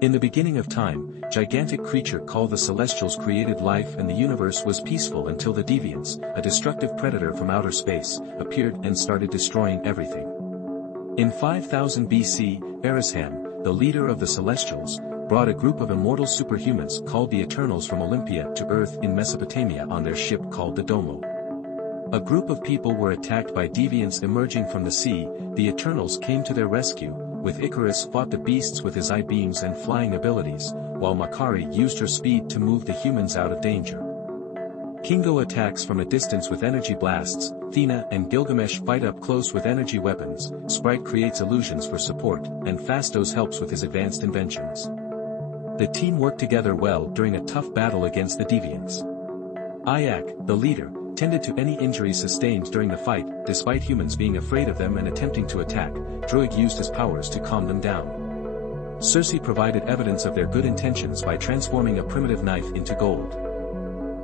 In the beginning of time, gigantic creature called the Celestials created life and the universe was peaceful until the Deviants, a destructive predator from outer space, appeared and started destroying everything. In 5000 BC, Ereshkigal, the leader of the Celestials, brought a group of immortal superhumans called the Eternals from Olympia to Earth in Mesopotamia on their ship called the Domo. A group of people were attacked by deviants emerging from the sea. The Eternals came to their rescue, with Icarus fought the beasts with his eye beams and flying abilities, while Makari used her speed to move the humans out of danger. Kingo attacks from a distance with energy blasts, Athena and Gilgamesh fight up close with energy weapons, Sprite creates illusions for support, and Phastos helps with his advanced inventions. The team worked together well during a tough battle against the deviants. Ayak, the leader, tended to any injuries sustained during the fight. Despite humans being afraid of them and attempting to attack, Druig used his powers to calm them down. Circe provided evidence of their good intentions by transforming a primitive knife into gold.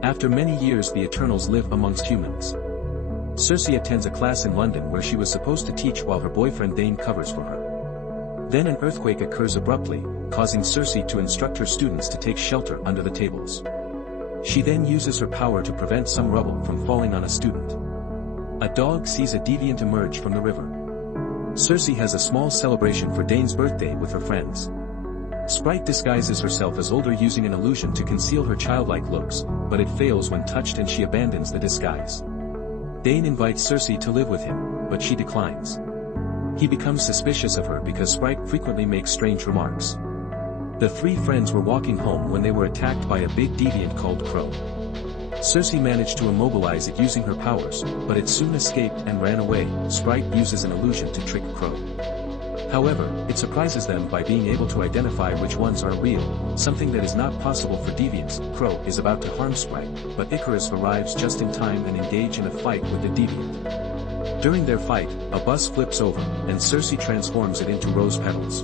After many years the Eternals live amongst humans. Circe attends a class in London where she was supposed to teach while her boyfriend Dane covers for her. Then an earthquake occurs abruptly, causing Circe to instruct her students to take shelter under the tables. She then uses her power to prevent some rubble from falling on a student. A dog sees a deviant emerge from the river. Circe has a small celebration for Dane's birthday with her friends. Sprite disguises herself as older using an illusion to conceal her childlike looks, but it fails when touched and she abandons the disguise. Dane invites Circe to live with him, but she declines. He becomes suspicious of her because Sprite frequently makes strange remarks. The three friends were walking home when they were attacked by a big deviant called Crow. Circe managed to immobilize it using her powers, but it soon escaped and ran away. Sprite uses an illusion to trick Crow. However, it surprises them by being able to identify which ones are real, something that is not possible for deviants. Crow is about to harm Sprite, but Icarus arrives just in time and engage in a fight with the deviant. During their fight, a bus flips over, and Circe transforms it into rose petals.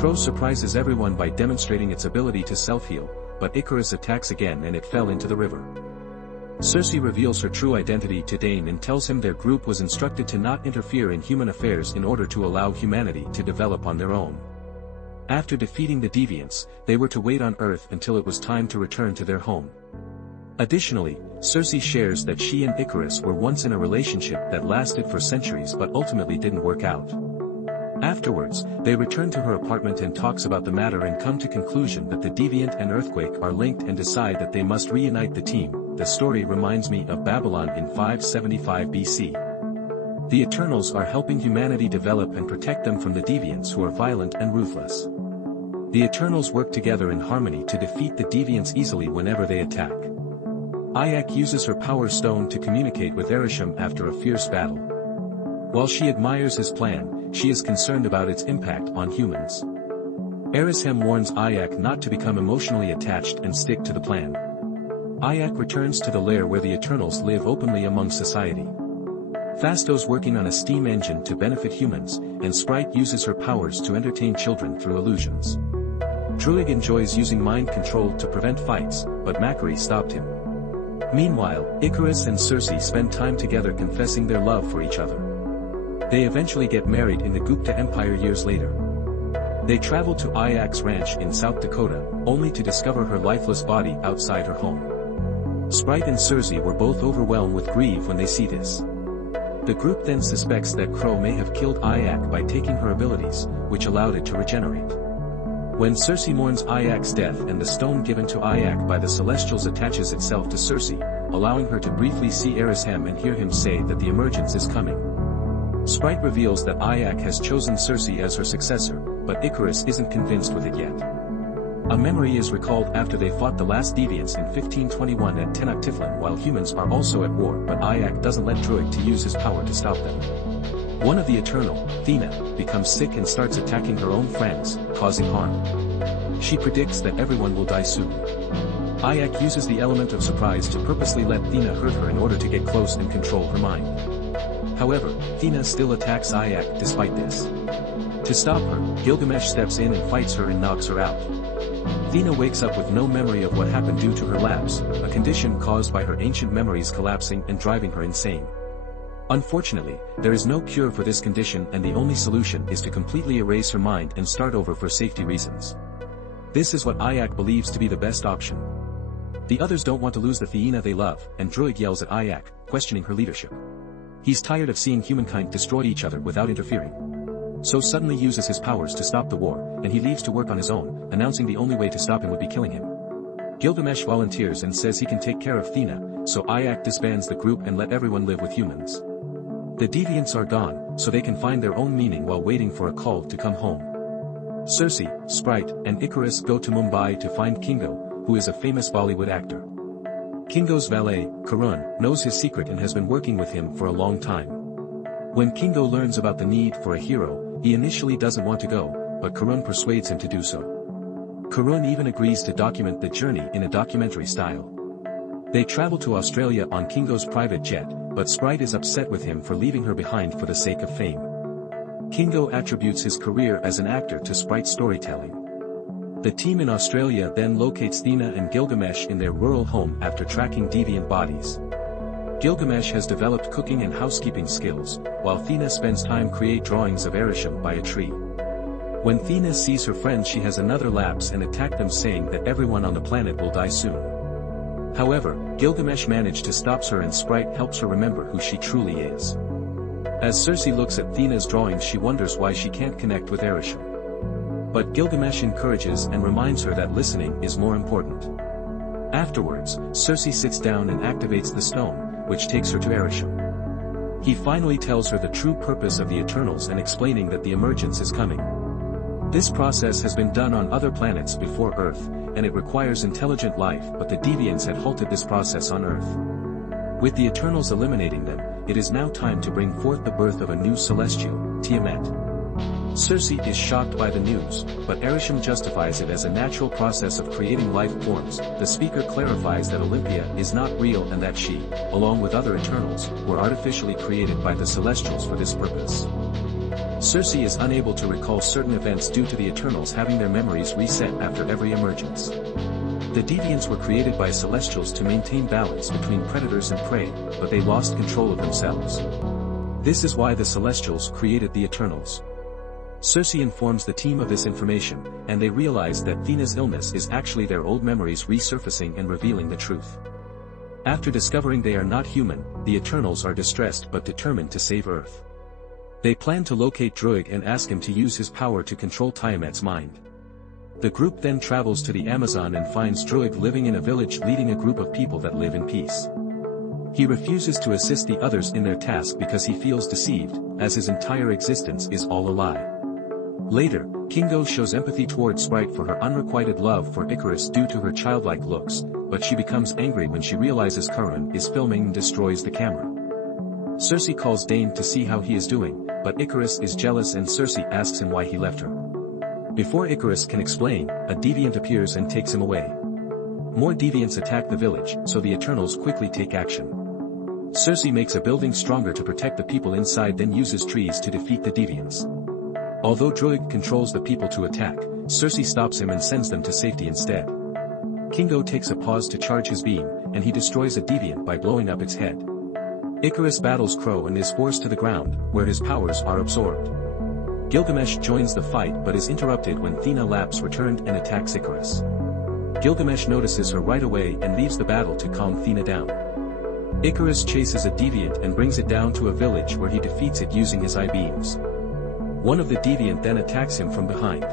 Crow surprises everyone by demonstrating its ability to self-heal, but Icarus attacks again and it fell into the river. Circe reveals her true identity to Dane and tells him their group was instructed to not interfere in human affairs in order to allow humanity to develop on their own. After defeating the deviants, they were to wait on Earth until it was time to return to their home. Additionally, Circe shares that she and Icarus were once in a relationship that lasted for centuries but ultimately didn't work out. Afterwards, they return to her apartment and talks about the matter and come to conclusion that the deviant and earthquake are linked and decide that they must reunite the team. The story reminds me of Babylon in 575 BC. The Eternals are helping humanity develop and protect them from the deviants who are violent and ruthless. The Eternals work together in harmony to defeat the deviants easily whenever they attack. Ayak uses her power stone to communicate with Ereshkigal after a fierce battle. While she admires his plan, she is concerned about its impact on humans. Ereshkigal warns Ayak not to become emotionally attached and stick to the plan. Ayak returns to the lair where the Eternals live openly among society. Phastos working on a steam engine to benefit humans, and Sprite uses her powers to entertain children through illusions. Druig enjoys using mind control to prevent fights, but Makari stopped him. Meanwhile, Icarus and Circe spend time together confessing their love for each other. They eventually get married in the Gupta Empire years later. They travel to Ayak's ranch in South Dakota, only to discover her lifeless body outside her home. Sprite and Circe were both overwhelmed with grief when they see this. The group then suspects that Crow may have killed Ayak by taking her abilities, which allowed it to regenerate. When Circe mourns Ayak's death and the stone given to Ayak by the Celestials attaches itself to Circe, allowing her to briefly see Ereshkigal and hear him say that the emergence is coming. Sprite reveals that Ayak has chosen Circe as her successor, but Icarus isn't convinced with it yet. A memory is recalled after they fought the last deviants in 1521 at Tenochtitlan while humans are also at war, but Ayak doesn't let Druig to use his power to stop them. One of the Eternal, Athena, becomes sick and starts attacking her own friends, causing harm. She predicts that everyone will die soon. Ayak uses the element of surprise to purposely let Athena hurt her in order to get close and control her mind. However, Athena still attacks Ayak despite this. To stop her, Gilgamesh steps in and fights her and knocks her out. Athena wakes up with no memory of what happened due to her lapse, a condition caused by her ancient memories collapsing and driving her insane. Unfortunately, there is no cure for this condition and the only solution is to completely erase her mind and start over for safety reasons. This is what Ayak believes to be the best option. The others don't want to lose the Fiena they love, and Druig yells at Ayak, questioning her leadership. He's tired of seeing humankind destroy each other without interfering. So suddenly uses his powers to stop the war, and he leaves to work on his own, announcing the only way to stop him would be killing him. Gilgamesh volunteers and says he can take care of Thena, so Ayak disbands the group and let everyone live with humans. The deviants are gone, so they can find their own meaning while waiting for a call to come home. Circe, Sprite, and Icarus go to Mumbai to find Kingo, who is a famous Bollywood actor. Kingo's valet, Karun, knows his secret and has been working with him for a long time. When Kingo learns about the need for a hero, he initially doesn't want to go, but Karun persuades him to do so. Karun even agrees to document the journey in a documentary style. They travel to Australia on Kingo's private jet, but Sprite is upset with him for leaving her behind for the sake of fame. Kingo attributes his career as an actor to Sprite's storytelling. The team in Australia then locates Thena and Gilgamesh in their rural home after tracking deviant bodies. Gilgamesh has developed cooking and housekeeping skills, while Thena spends time create drawings of Ereshkigal by a tree. When Thena sees her friends, she has another lapse and attack them, saying that everyone on the planet will die soon. However, Gilgamesh managed to stop her and Sprite helps her remember who she truly is. As Circe looks at Thena's drawings, she wonders why she can't connect with Ereshkigal. But Gilgamesh encourages and reminds her that listening is more important. Afterwards, Circe sits down and activates the stone, which takes her to Ereshkigal. He finally tells her the true purpose of the Eternals and explaining that the emergence is coming. This process has been done on other planets before Earth, and it requires intelligent life, but the deviants had halted this process on Earth. With the Eternals eliminating them, it is now time to bring forth the birth of a new celestial, Tiamat. Circe is shocked by the news, but Ereshkigal justifies it as a natural process of creating life forms. The speaker clarifies that Olympia is not real and that she, along with other Eternals, were artificially created by the Celestials for this purpose. Circe is unable to recall certain events due to the Eternals having their memories reset after every emergence. The deviants were created by Celestials to maintain balance between predators and prey, but they lost control of themselves. This is why the Celestials created the Eternals. Circe informs the team of this information, and they realize that Thena's illness is actually their old memories resurfacing and revealing the truth. After discovering they are not human, the Eternals are distressed but determined to save Earth. They plan to locate Druig and ask him to use his power to control Tiamat's mind. The group then travels to the Amazon and finds Druig living in a village leading a group of people that live in peace. He refuses to assist the others in their task because he feels deceived, as his entire existence is all a lie. Later, Kingo shows empathy towards Sprite for her unrequited love for Icarus due to her childlike looks, but she becomes angry when she realizes Karun is filming and destroys the camera. Circe calls Dane to see how he is doing, but Icarus is jealous and Circe asks him why he left her. Before Icarus can explain, a deviant appears and takes him away. More deviants attack the village, so the Eternals quickly take action. Circe makes a building stronger to protect the people inside, then uses trees to defeat the deviants. Although Druig controls the people to attack, Circe stops him and sends them to safety instead. Kingo takes a pause to charge his beam, and he destroys a deviant by blowing up its head. Icarus battles Crow and is forced to the ground, where his powers are absorbed. Gilgamesh joins the fight but is interrupted when Thena Lapse returned and attacks Icarus. Gilgamesh notices her right away and leaves the battle to calm Thena down. Icarus chases a deviant and brings it down to a village where he defeats it using his eye beams. One of the deviant then attacks him from behind.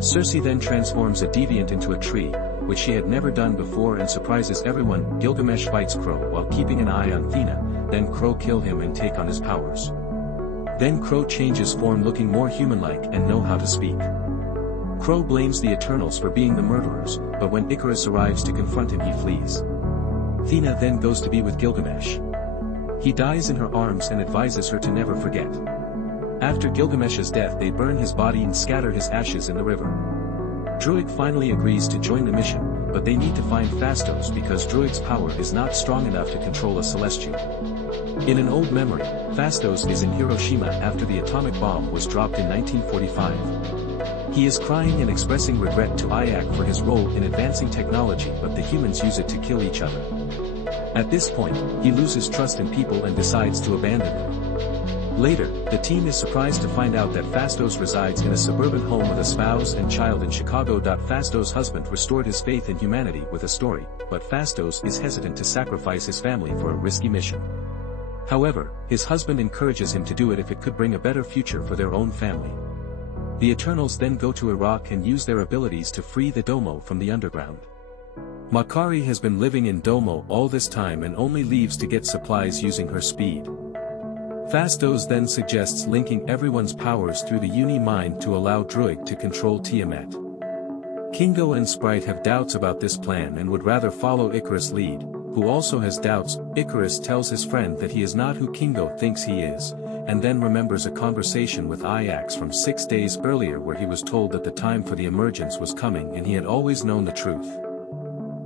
Circe then transforms a deviant into a tree, which she had never done before, and surprises everyone. Gilgamesh fights Crow while keeping an eye on Thena, then Crow kill him and take on his powers. Then Crow changes form, looking more human-like and know how to speak. Crow blames the Eternals for being the murderers, but when Icarus arrives to confront him he flees. Thena then goes to be with Gilgamesh. He dies in her arms and advises her to never forget. After Gilgamesh's death they burn his body and scatter his ashes in the river. Druig finally agrees to join the mission, but they need to find Phastos because Druig's power is not strong enough to control a celestial. In an old memory, Phastos is in Hiroshima after the atomic bomb was dropped in 1945. He is crying and expressing regret to Ayak for his role in advancing technology, but the humans use it to kill each other. At this point, he loses trust in people and decides to abandon them. Later, the team is surprised to find out that Fastos resides in a suburban home with a spouse and child in Chicago. Fastos' husband restored his faith in humanity with a story, but Fastos is hesitant to sacrifice his family for a risky mission. However, his husband encourages him to do it if it could bring a better future for their own family. The Eternals then go to Iraq and use their abilities to free the Domo from the underground. Makari has been living in Domo all this time and only leaves to get supplies using her speed. Fastos then suggests linking everyone's powers through the Uni-Mind to allow Druig to control Tiamat. Kingo and Sprite have doubts about this plan and would rather follow Icarus' lead, who also has doubts. Icarus tells his friend that he is not who Kingo thinks he is, and then remembers a conversation with Ajax from 6 days earlier where he was told that the time for the emergence was coming and he had always known the truth.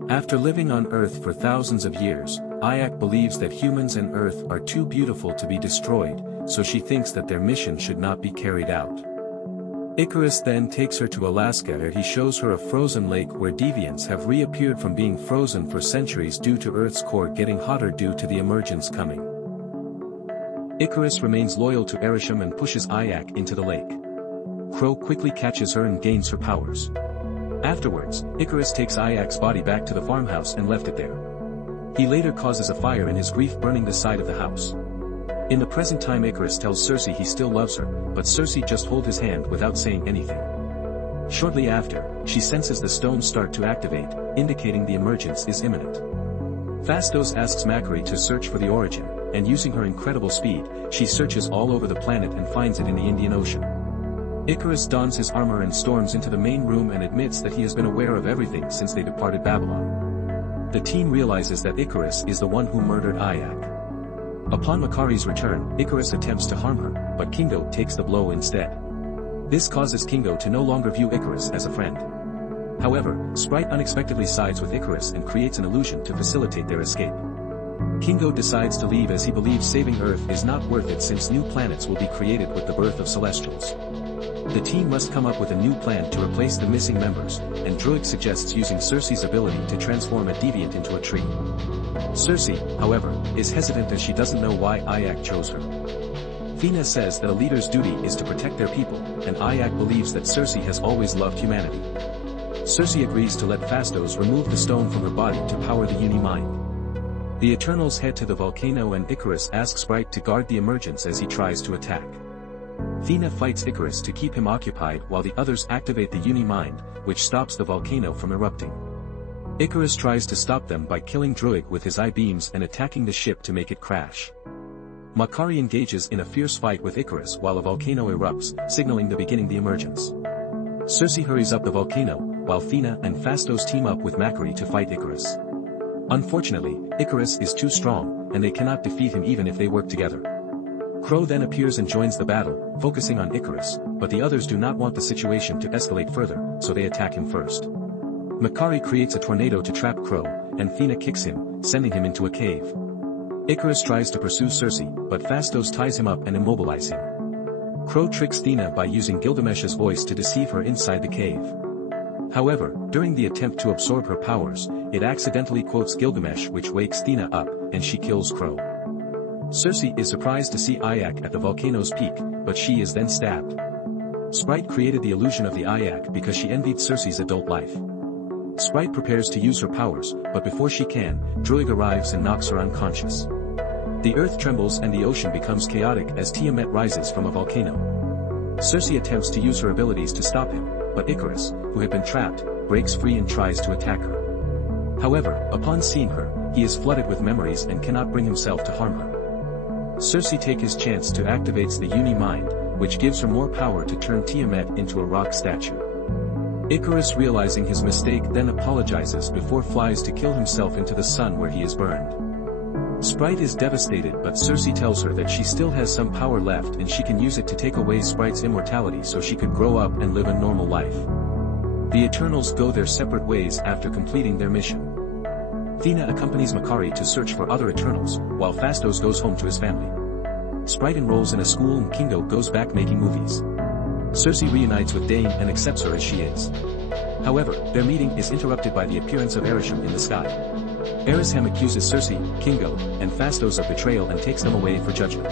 After living on Earth for thousands of years, Ayak believes that humans and Earth are too beautiful to be destroyed, so she thinks that their mission should not be carried out. Icarus then takes her to Alaska where he shows her a frozen lake where deviants have reappeared from being frozen for centuries due to Earth's core getting hotter due to the emergence coming. Icarus remains loyal to Erisham and pushes Ayak into the lake. Crow quickly catches her and gains her powers. Afterwards, Icarus takes Ayak's body back to the farmhouse and left it there. He later causes a fire in his grief, burning the side of the house. In the present time, Icarus tells Circe he still loves her, but Circe just holds his hand without saying anything. Shortly after, she senses the stones start to activate, indicating the emergence is imminent. Fastos asks Makari to search for the origin, and using her incredible speed, she searches all over the planet and finds it in the Indian Ocean. Icarus dons his armor and storms into the main room and admits that he has been aware of everything since they departed Babylon. The team realizes that Icarus is the one who murdered Ayak. Upon Makari's return, Icarus attempts to harm her, but Kingo takes the blow instead. This causes Kingo to no longer view Icarus as a friend. However, Sprite unexpectedly sides with Icarus and creates an illusion to facilitate their escape. Kingo decides to leave as he believes saving Earth is not worth it since new planets will be created with the birth of Celestials. The team must come up with a new plan to replace the missing members, and Druig suggests using Circe's ability to transform a deviant into a tree. Circe, however, is hesitant as she doesn't know why Ayak chose her. Athena says that a leader's duty is to protect their people, and Ayak believes that Circe has always loved humanity. Circe agrees to let Fastos remove the stone from her body to power the Uni-Mind. The Eternals head to the volcano and Icarus asks Sprite to guard the emergence as he tries to attack. Athena fights Icarus to keep him occupied while the others activate the Uni-Mind, which stops the volcano from erupting. Icarus tries to stop them by killing Druig with his eye-beams and attacking the ship to make it crash. Makari engages in a fierce fight with Icarus while a volcano erupts, signaling the beginning the emergence. Circe hurries up the volcano, while Athena and Fastos team up with Makari to fight Icarus. Unfortunately, Icarus is too strong, and they cannot defeat him even if they work together. Crow then appears and joins the battle, focusing on Icarus, but the others do not want the situation to escalate further, so they attack him first. Makari creates a tornado to trap Crow, and Athena kicks him, sending him into a cave. Icarus tries to pursue Circe, but Fastos ties him up and immobilizes him. Crow tricks Athena by using Gilgamesh's voice to deceive her inside the cave. However, during the attempt to absorb her powers, it accidentally quotes Gilgamesh, which wakes Athena up, and she kills Crow. Circe is surprised to see Ayak at the volcano's peak, but she is then stabbed. Sprite created the illusion of the Ayak because she envied Circe's adult life. Sprite prepares to use her powers, but before she can, Druig arrives and knocks her unconscious. The earth trembles and the ocean becomes chaotic as Tiamat rises from a volcano. Circe attempts to use her abilities to stop him, but Icarus, who had been trapped, breaks free and tries to attack her. However, upon seeing her, he is flooded with memories and cannot bring himself to harm her. Circe takes his chance to activate the Uni-Mind, which gives her more power to turn Tiamat into a rock statue. Icarus, realizing his mistake, then apologizes before flies to kill himself into the sun where he is burned. Sprite is devastated, but Circe tells her that she still has some power left and she can use it to take away Sprite's immortality so she could grow up and live a normal life. The Eternals go their separate ways after completing their mission. Athena accompanies Makari to search for other Eternals, while Fastos goes home to his family. Sprite enrolls in a school and Kingo goes back making movies. Circe reunites with Dane and accepts her as she is. However, their meeting is interrupted by the appearance of Erisham in the sky. Erisham accuses Circe, Kingo, and Fastos of betrayal and takes them away for judgment.